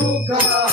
lugar.